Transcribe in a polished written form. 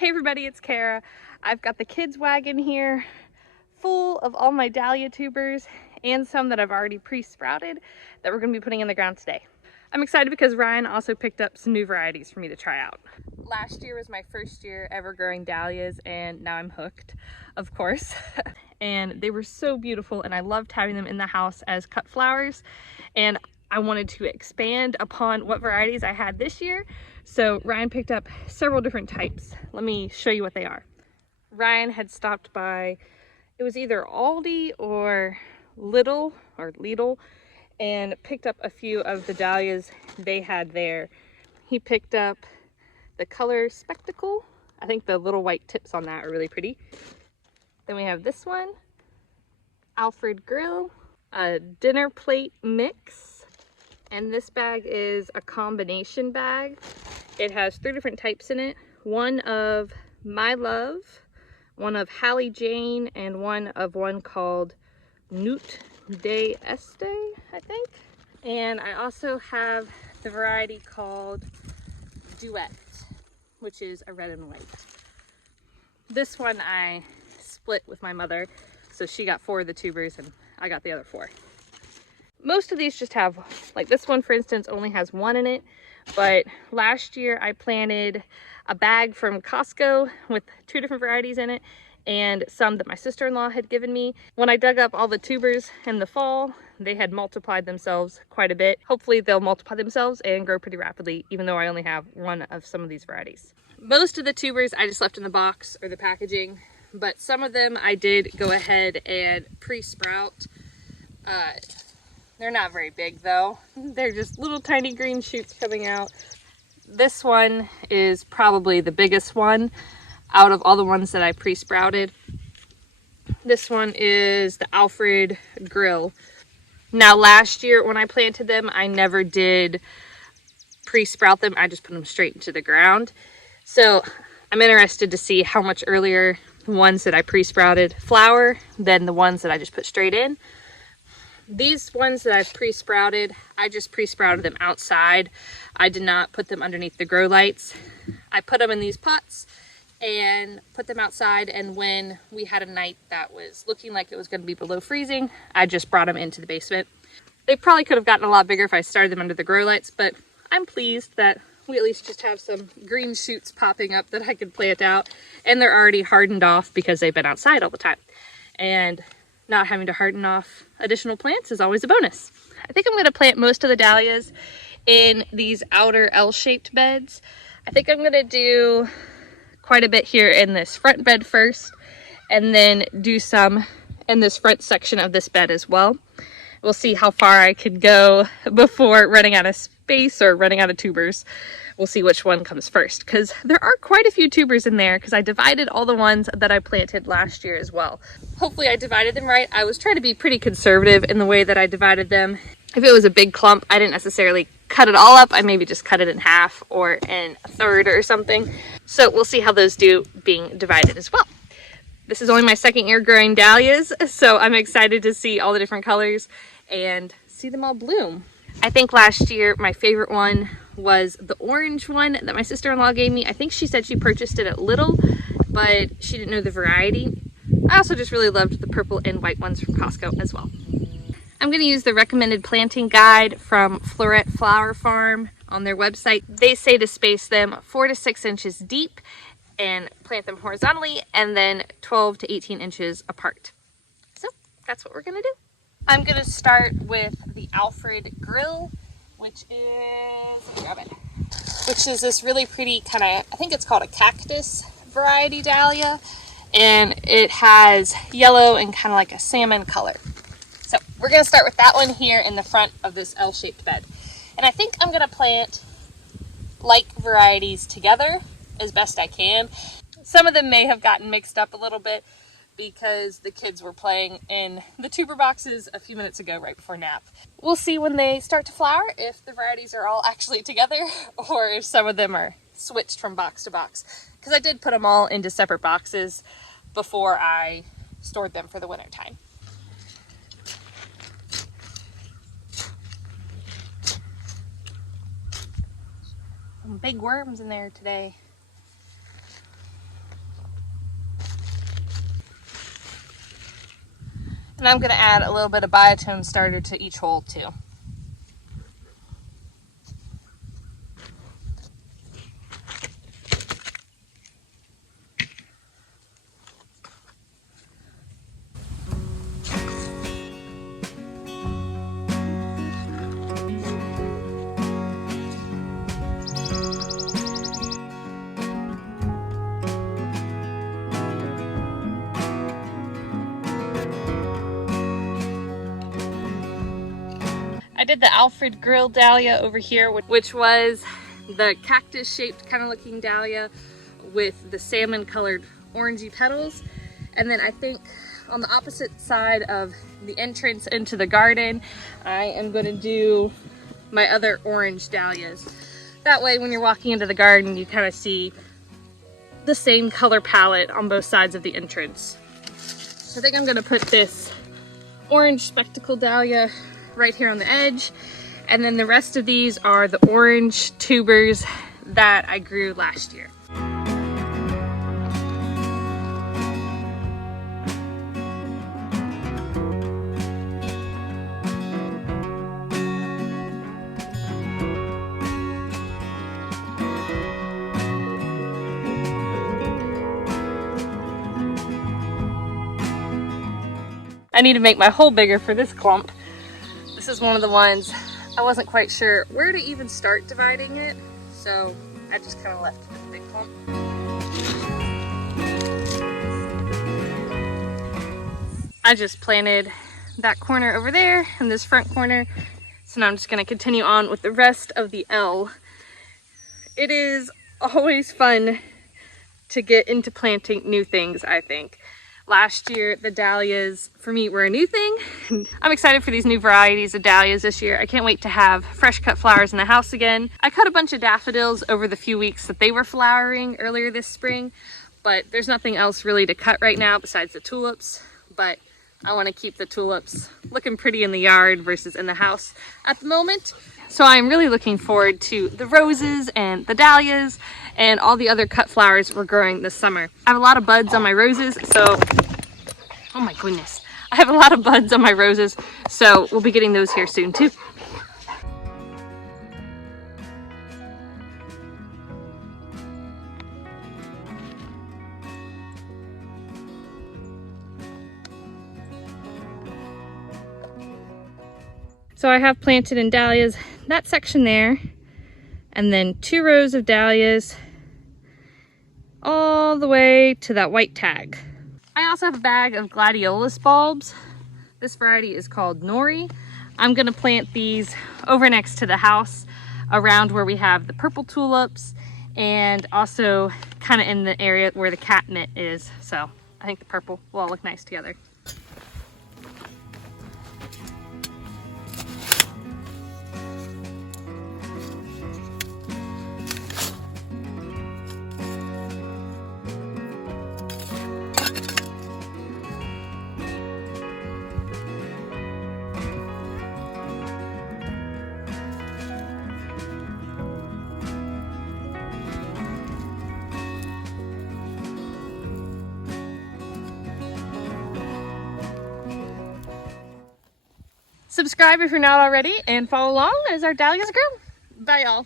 Hey everybody, it's Cara. I've got the kids wagon here full of all my dahlia tubers and some that I've already pre-sprouted that we're going to be putting in the ground today. I'm excited because Ryan also picked up some new varieties for me to try out. Last year was my first year ever growing dahlias and now I'm hooked, of course. And they were so beautiful and I loved having them in the house as cut flowers, and I wanted to expand upon what varieties I had this year. So Ryan picked up several different types. Let me show you what they are. Ryan had stopped by, it was either Aldi or Lidl, and picked up a few of the dahlias they had there. He picked up the color Spectacle. I think the little white tips on that are really pretty. Then we have this one, Alfred Grill, a dinner plate mix. And this bag is a combination bag. It has 3 different types in it. One of My Love, one of Hallie Jane, and one called Nut de Este, I think. And I also have the variety called Duet, which is a red and white. This one I split with my mother, so she got 4 of the tubers and I got the other 4. Most of these just have, like this one for instance only has 1 in it, but last year I planted a bag from Costco with 2 different varieties in it and some that my sister-in-law had given me. When I dug up all the tubers in the fall, they had multiplied themselves quite a bit. Hopefully they'll multiply themselves and grow pretty rapidly, even though I only have 1 of some of these varieties. Most of the tubers I just left in the box or the packaging, but some of them I did go ahead and pre-sprout. They're not very big though. They're just little tiny green shoots coming out. This one is probably the biggest one out of all the ones that I pre-sprouted. This one is the Alfred Grill. Now last year when I planted them, I never did pre-sprout them. I just put them straight into the ground. So I'm interested to see how much earlier the ones that I pre-sprouted flower than the ones that I just put straight in. These ones that I've pre-sprouted, I just pre-sprouted them outside. I did not put them underneath the grow lights. I put them in these pots and put them outside, and when we had a night that was looking like it was going to be below freezing, I just brought them into the basement. They probably could have gotten a lot bigger if I started them under the grow lights, but I'm pleased that we at least just have some green shoots popping up that I could plant out, and they're already hardened off because they've been outside all the time. And not having to harden off additional plants is always a bonus. I think I'm going to plant most of the dahlias in these outer L-shaped beds. I think I'm going to do quite a bit here in this front bed first, and then do some in this front section of this bed as well. We'll see how far I can go before running out of space or running out of tubers. We'll see which one comes first, because there are quite a few tubers in there because I divided all the ones that I planted last year as well. Hopefully I divided them right. I was trying to be pretty conservative in the way that I divided them. If it was a big clump, I didn't necessarily cut it all up. I maybe just cut it in half or in a third or something. So we'll see how those do being divided as well. This is only my 2nd year growing dahlias, so I'm excited to see all the different colors and see them all bloom. I think last year my favorite one was the orange one that my sister-in-law gave me. I think she said she purchased it at Lidl, but she didn't know the variety. I also just really loved the purple and white ones from Costco as well. I'm going to use the recommended planting guide from Floret Flower Farm on their website. They say to space them 4 to 6 inches deep and plant them horizontally, and then 12 to 18 inches apart. So that's what we're going to do. I'm going to start with the Alfred Grill, which is this really pretty kind of, I think it's called a cactus variety dahlia, and it has yellow and kind of like a salmon color. So we're going to start with that one here in the front of this L-shaped bed. And I think I'm going to plant like varieties together as best I can. Some of them may have gotten mixed up a little bit because the kids were playing in the tuber boxes a few minutes ago right before nap. We'll see when they start to flower if the varieties are all actually together or if some of them are switched from box to box, because I did put them all into separate boxes before I stored them for the winter time. Some big worms in there today. And I'm going to add a little bit of biotone starter to each hole too. I did the Alfred grill dahlia over here, which was the cactus shaped kind of looking dahlia with the salmon colored orangey petals. And then I think on the opposite side of the entrance into the garden, I am going to do my other orange dahlias. That way when you're walking into the garden, you kind of see the same color palette on both sides of the entrance. I think I'm going to put this orange spectacle dahlia right here on the edge, and then the rest of these are the orange tubers that I grew last year. I need to make my hole bigger for this clump. This is one of the ones I wasn't quite sure where to even start dividing it, so I just kind of left it with a big clump. I just planted that corner over there and this front corner, so now I'm just going to continue on with the rest of the L. It is always fun to get into planting new things, I think. Last year, the dahlias for me were a new thing. I'm excited for these new varieties of dahlias this year. I can't wait to have fresh cut flowers in the house again. I cut a bunch of daffodils over the few weeks that they were flowering earlier this spring, but there's nothing else really to cut right now besides the tulips. But I want to keep the tulips looking pretty in the yard versus in the house at the moment. So I'm really looking forward to the roses and the dahlias and all the other cut flowers we're growing this summer. I have a lot of buds on my roses, so, oh my goodness. I have a lot of buds on my roses, so we'll be getting those here soon too. So I have planted in dahlias that section there, and then 2 rows of dahlias all the way to that white tag. I also have a bag of gladiolus bulbs. This variety is called Nori. I'm gonna plant these over next to the house around where we have the purple tulips and also kind of in the area where the catnip is. So I think the purple will all look nice together. Subscribe if you're not already, and follow along as our dahlias grow. Bye, y'all.